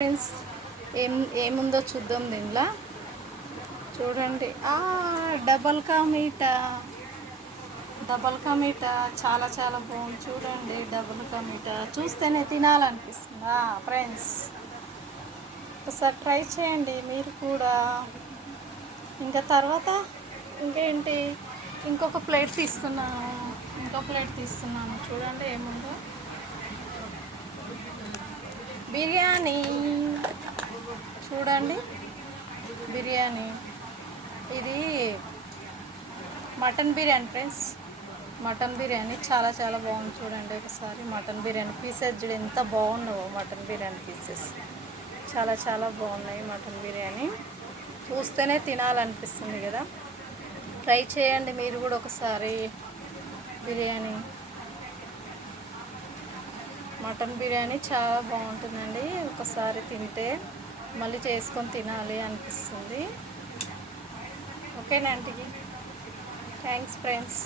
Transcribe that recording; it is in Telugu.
ఫ్రెండ్స్, ఏముందో చూద్దాం దీనిలో. చూడండి, డబల్ కా మీఠా చాలా చాలా బాగుంది. చూడండి, డబల్ కా మీఠా చూస్తేనే తినాలనిపిస్తుందా ఫ్రెండ్స్? ఒకసారి ట్రై చేయండి మీరు కూడా. ఇంకా తర్వాత ఇంకేంటి, ఇంకొక ప్లేట్ తీస్తున్నాను. చూడండి ఏముందో. బిర్యానీ చూడండి, బిర్యానీ. ఇది mutton biryani friends. Mutton biryani చాలా చాలా బాగుంది. చూడండి ఒకసారి మటన్ బిర్యానీ పీసెస్ చూడు ఎంత బాగున్నావో. మటన్ బిర్యానీ పీసెస్ చాలా చాలా బాగున్నాయి. మటన్ బిర్యానీ చూస్తేనే తినాలనిపిస్తుంది కదా. ట్రై చేయండి మీరు కూడా ఒకసారి బిర్యానీ. మటన్ బిర్యానీ చాలా బాగుంటుందండి. ఒకసారి తింటే మళ్ళీ చేసుకొని తినాలి అనిపిస్తుంది. ఓకేనా ఆంటీకి? Thanks friends.